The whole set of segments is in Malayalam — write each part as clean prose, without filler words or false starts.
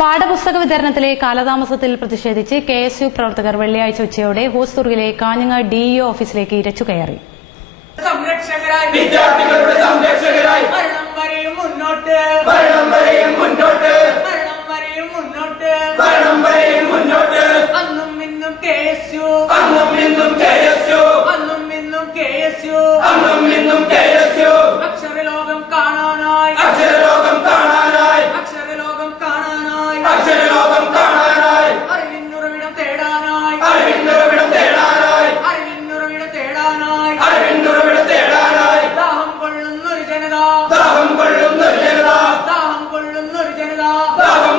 പാഠപുസ്തക വിതരണത്തിലെ കാലതാമസത്തിൽ പ്രതിഷേധിച്ച് കെഎസ്യു പ്രവർത്തകർ വെള്ളിയാഴ്ച ഉച്ചയോടെ ഹോസ്ദുർഗിലെ കാഞ്ഞങ്ങാട് ഡിഇഒ ഓഫീസിലേക്ക് ഇരച്ചുകയറി. വിദ്യാർത്ഥികളുടെ സംരക്ഷകരായി ഭരണം വരെയും മുന്നോട്ട് അന്നും ഇന്നും കെഎസ്യു അക്ഷരലോകം കാണാനായി അറിവിന്നുറവിടം തേടാനായി ദാഹം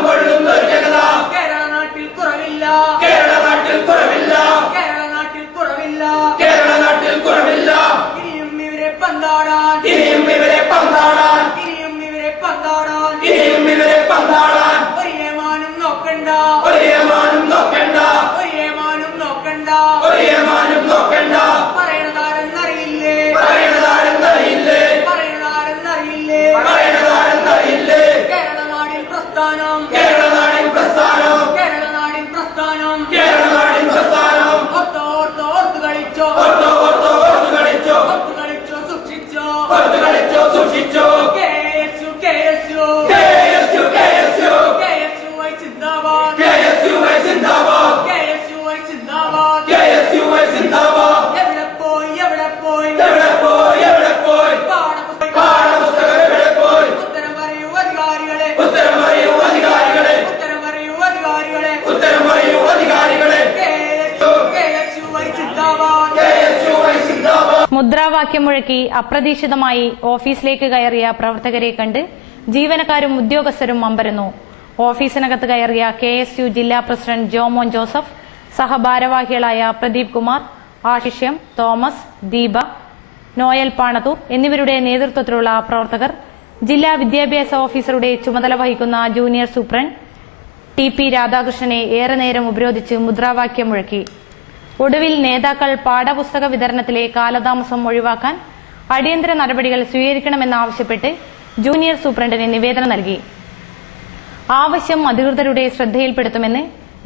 കൊള്ളുന്നൊരു ജനത കേരള നാട്ടിൽ കുറവില്ല ഇനിയും ഇവരെ പന്താടാൻ ഒരേമാനും നോക്കണ്ട പറയണതാരെന്നറിയില്ലേ കേരള നാടിൻ പ്രസ്ഥാനം ഓർത്ത് കളിച്ചോ സൂക്ഷിച്ചോ KSU ഐ സിന്ദാബാദ് എവിടെ പോയി ഉത്തരം പറയൂ അധികാരികളെ KSU ഐ സിന്ദാബാദ്. മുദ്രാവാക്യം മുഴക്കി അപ്രതീക്ഷിതമായി ഓഫീസിലേക്ക് കയറിയ പ്രവർത്തകരെ കണ്ട് ജീവനക്കാരും ഉദ്യോഗസ്ഥരും അമ്പരന്നു. ഓഫീസിനകത്ത് കയറിയ കെഎസ്യു ജില്ലാ പ്രസിഡന്റ് ജോമോൻ ജോസഫ്, സഹഭാരവാഹികളായ പ്രദീപ് കുമാർ, ആശിഷ്യം, തോമസ്, ദീപ, നോയൽ പാണത്തൂർ എന്നിവരുടെ നേതൃത്വത്തിലുള്ള പ്രവർത്തകർ ജില്ലാ വിദ്യാഭ്യാസ ഓഫീസറുടെ ചുമതല വഹിക്കുന്ന ജൂനിയർ സൂപ്രണ്ട് TP രാധാകൃഷ്ണനെ ഏറെ നേരം ഉപരോധിച്ച് മുദ്രാവാക്യം മുഴക്കി. ഒടുവിൽ നേതാക്കൾ പാഠപുസ്തക വിതരണത്തിലെ കാലതാമസം ഒഴിവാക്കാൻ അടിയന്തര നടപടികൾ സ്വീകരിക്കണമെന്നാവശ്യപ്പെട്ട് ജൂനിയർ സൂപ്രണ്ടിന് നിവേദനം നൽകി. ആവശ്യം അധികൃതരുടെ ശ്രദ്ധയിൽപ്പെടുത്തുമെന്ന്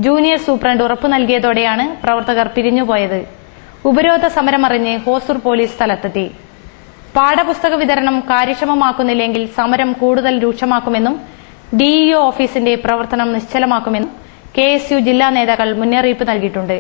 ജൂനിയർ സൂപ്രണ്ട് ഉറപ്പു നൽകിയതോടെയാണ് പ്രവർത്തകർ പിരിഞ്ഞുപോയത്. ഉപരോധ സമരമറിഞ്ഞ് ഹോസൂർ പോലീസ് സ്ഥലത്തെത്തി. പാഠപുസ്തക വിതരണം കാര്യക്ഷമമാക്കുന്നില്ലെങ്കിൽ സമരം കൂടുതൽ രൂക്ഷമാക്കുമെന്നും ഡിഇഒ ഓഫീസിന്റെ പ്രവർത്തനം നിശ്ചലമാക്കുമെന്നും KSU ജില്ലാ നേതാക്കൾ മുന്നറിയിപ്പ് നൽകിയിട്ടുണ്ട്.